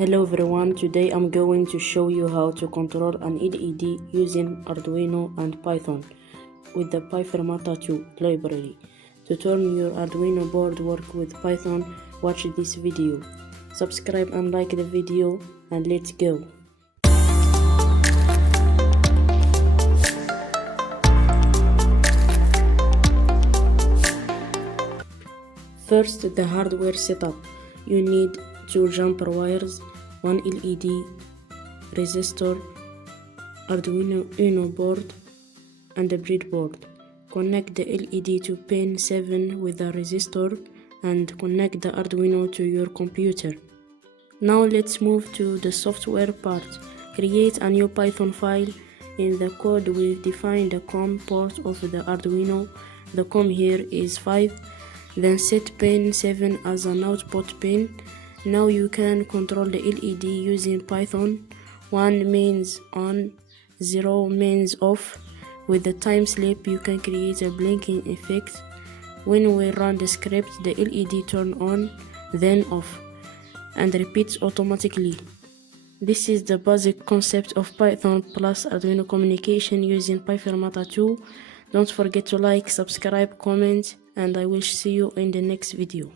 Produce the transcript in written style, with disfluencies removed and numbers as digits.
Hello everyone, today I'm going to show you how to control an LED using Arduino and Python with the pyfirmata2 library. To turn your Arduino board work with Python, watch this video. Subscribe and like the video, and let's go. First, the hardware setup. You need 2 jumper wires, 1 LED, resistor, Arduino Uno board, and a breadboard. Connect the LED to pin 7 with the resistor and connect the Arduino to your computer. Now let's move to the software part. Create a new Python file. In the code we define the COM port of the Arduino. The COM here is 5. Then set pin 7 as an output pin. Now you can control the LED using Python. 1 means on, 0 means off. With the time slip you can create a blinking effect. When we run the script, the LED turn on, then off, and repeats automatically. This is the basic concept of Python plus Arduino communication using pyfirmata2. Don't forget to like, subscribe, comment, and I will see you in the next video.